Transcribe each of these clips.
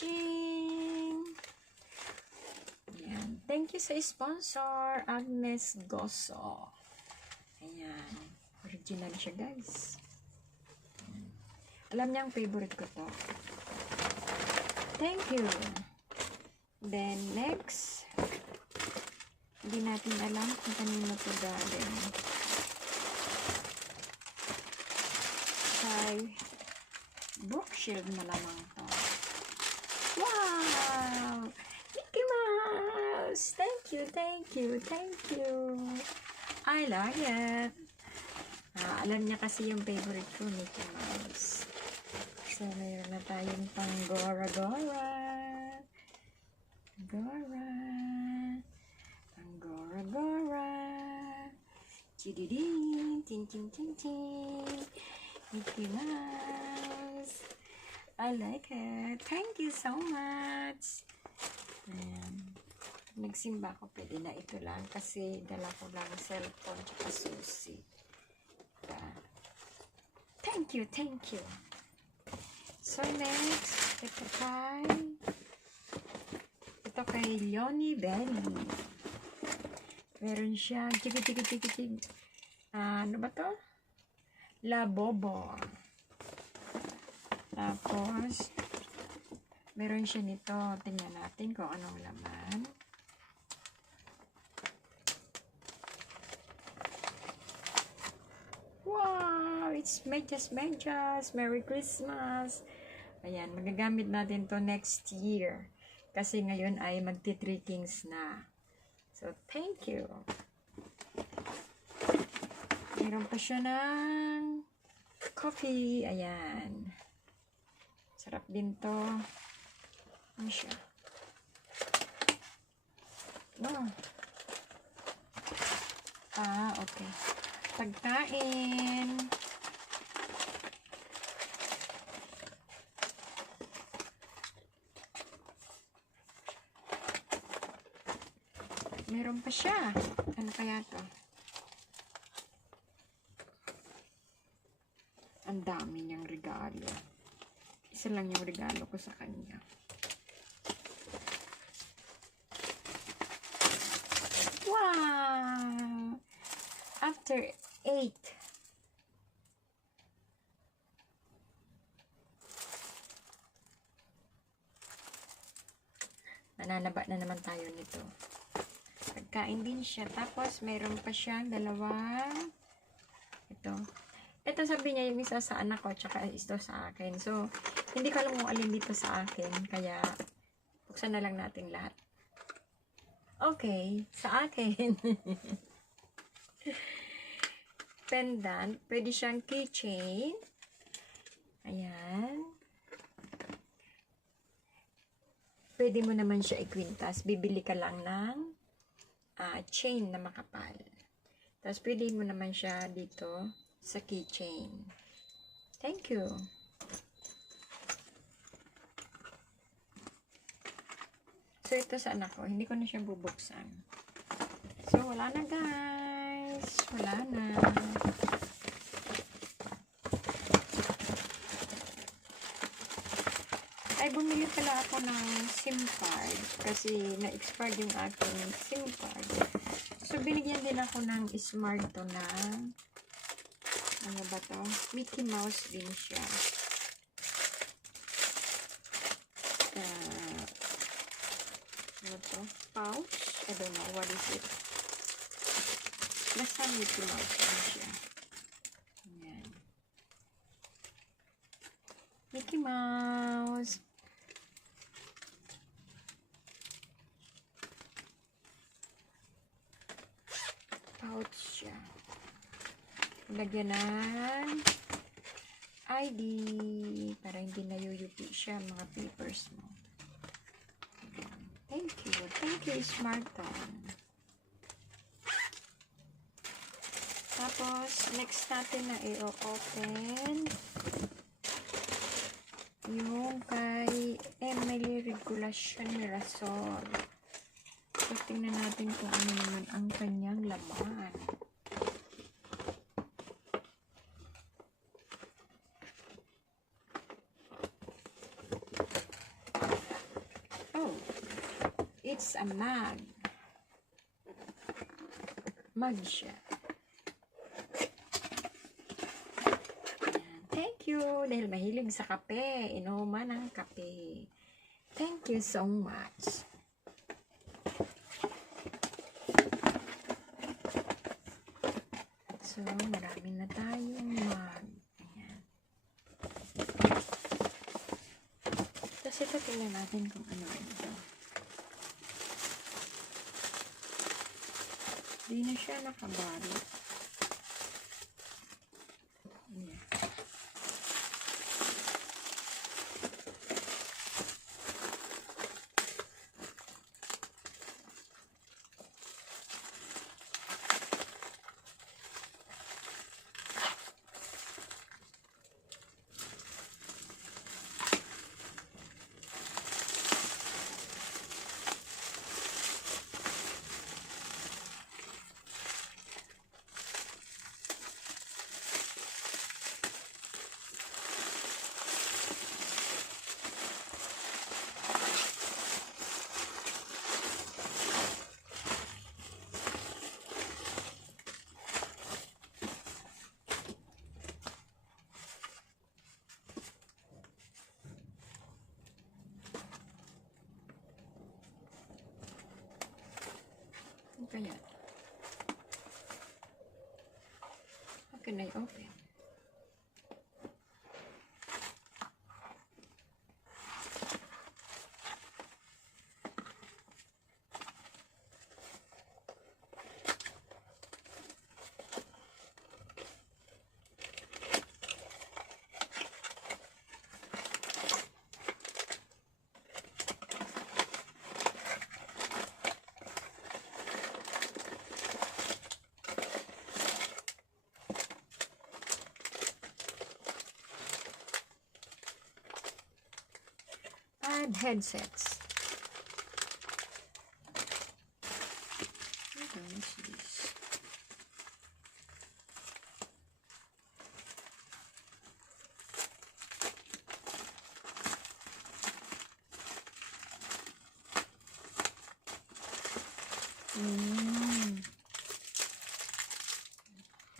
watching. Ayan. Thank you sa sponsor, Agnes Goso. Ayan. Original siya, guys. Ayan. Alam niya ang favorite ko to. Thank you. Then, next. Hindi natin alam kung kanino to galing. Kay Brookshield na lamang to. Wow! Mickey Mouse! Thank you, thank you, thank you. I like it. Alam niya kasi yung favorite ko, Mickey Mouse. So, mayroon na tayong pang Gora Gora. Gora. Pang Gora Gora. Chididing. Ting, ting, ting, ting. Mickey Mouse. I like it. Thank you so much. Ayan. Nagsimba ko, pwede na ito lang kasi dala ko lang cellphone tsaka susi. Thank you, thank you. So next, ito kay Leonie Belly. Meron siya, tig. Ano ba to? La Bobo. Tapos, meron siya nito. Tingnan natin kung anong laman. Wow! It's medyas. Merry Christmas! Ayan, magagamit natin to next year. Kasi ngayon ay magti-3 Kings na. So, thank you. Meron pa siya ng coffee. Ayan. Sarap din to. Ano siya? Wow. Okay. Pagkain. Meron pa siya. Ano kaya to? Ang dami niyang regalo. Isa lang yung regalo ko sa kanya. Wow! After 8. Mananaba na naman tayo nito. Pagkain din siya. Tapos, mayroon pa siyang dalawang ito sabi niya yung isa sa anak ko tsaka ito sa akin. So, hindi ko alam kung alin dito sa akin. Kaya, buksan na lang natin lahat. Okay, sa akin. Pendant. Pwede siyang keychain. Ayan. Pwede mo naman siya ikwintas. Bibili ka lang ng chain na makapal. Tapos, pwede mo naman siya dito sa keychain. Thank you. So, ito sa anak ko. Hindi ko na siya bubuksan. So, wala na guys. Wala na. Ay, bumili pala ako ng SIM card. Kasi na-expired yung aking SIM card. So, binigyan din ako ng smart to na ano ba to? Mickey Mouse din siya. Ano to? Pouch? I don't know. What is it? Basta Mickey Mouse din siya. Ayan. Mickey Mouse. Pouch siya. Lagyan ng ID para hindi nayuyupi siya mga papers mo. Thank you. Thank you, Smartphone. Tapos, next natin na i-open yung kay Emily Regulacion Mirasol. So, tingnan natin kung ano naman ang kanyang laman. It's a mug. Mug siya. Thank you. Dahil mahilig sa kape. Inuman ng kape. Thank you so much. So, marami na tayong mug. Ayan. Tapos ito, tingnan natin kung ano ito. Di na siya nakabali. Ayan. Kaya, how can I open? Add headsets. Okay, what's this?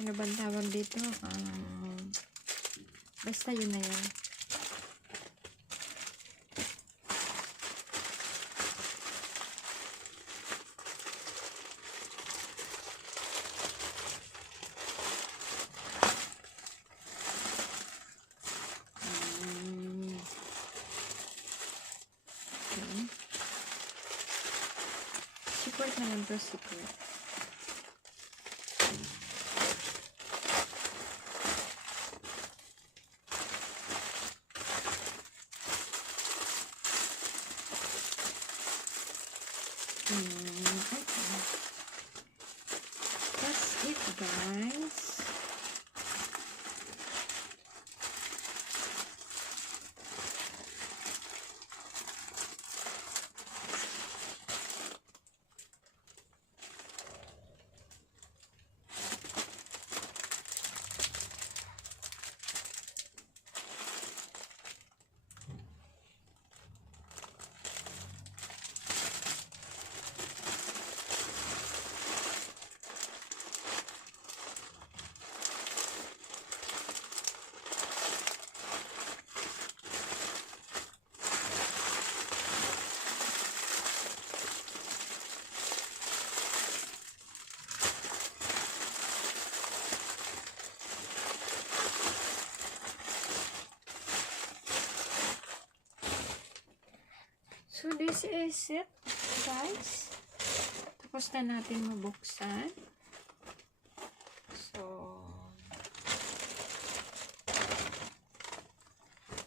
Ano bang tawag dito? Basta yun na yun. Secret na lang to, secret. Okay. That's it, guys. So, this is it, guys. Tapos na natin mabuksan. So,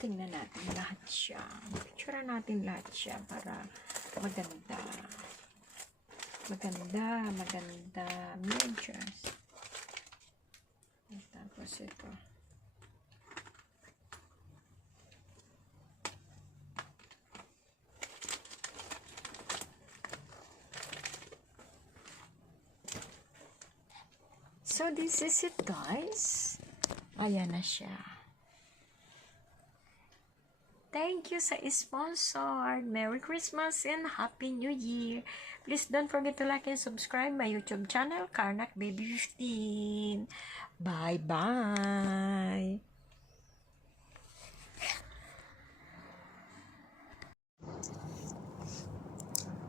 tingnan natin lahat siya. Picture natin lahat siya para maganda. Maganda. Measures. Tapos ito. So, this is it, guys. Ayan na siya. Thank you sa sponsor. Merry Christmas and Happy New Year. Please don't forget to like and subscribe my YouTube channel, Karnak Baby 15. Bye-bye.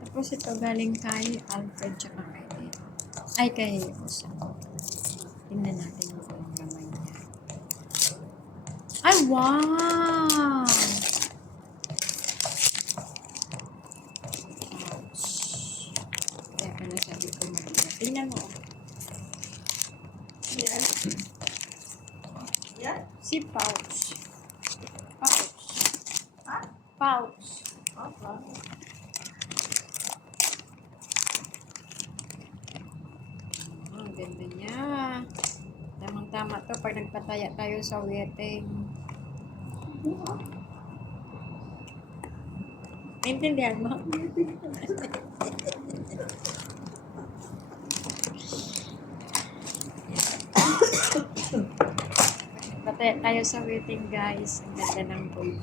Tapos ito galing kay Alfred tsaka kay Ed. Ay, kay Osa. Tingnan natin kung ang laman niya. Ay, wow! Kaya pala sabi ko mabigat. Tingnan mo. Yeah? Si pouch. Pouch. Ha? Pouch. Okay. Ang ganda niya. Tamang-tama to pag nagpataya tayo sa wedding. Naintindihan mo? Pataya tayo sa wedding, guys. Ang ganda ng gold.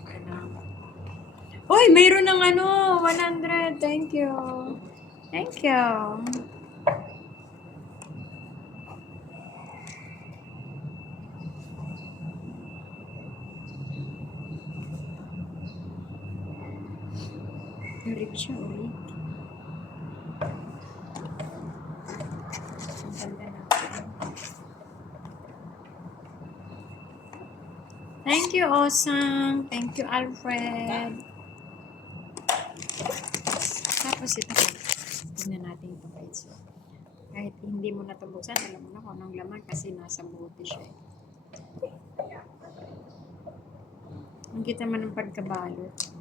Uy, mayroon ng 100. Thank you. Thank you. Ulit siya, ulit. Ang ganda natin. Thank you, Osang. Thank you, Alfred. Tapos ito. Tignan natin ito, guys. Kahit hindi mo na ito buksan, alam mo na kung anong laman kasi nasa bote siya. Ang kita man ng pagkabalot.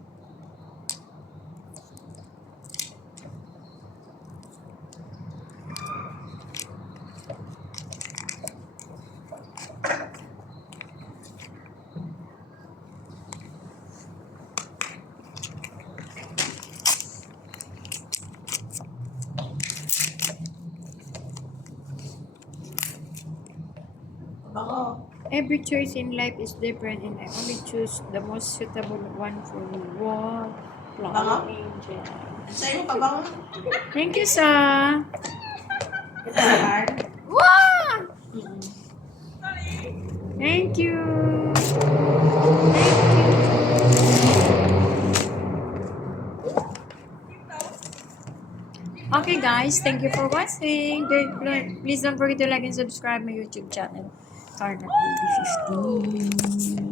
Bako. Every choice in life is different and I only choose the most suitable one for me. Wow. Flower angel. Sa'yo ka bang? Thank you, Sa. Ito ba? Wow! Thank you. Thank you. Okay, guys. Thank you for watching. Please don't forget to like and subscribe my YouTube channel, Karnak Baby 15.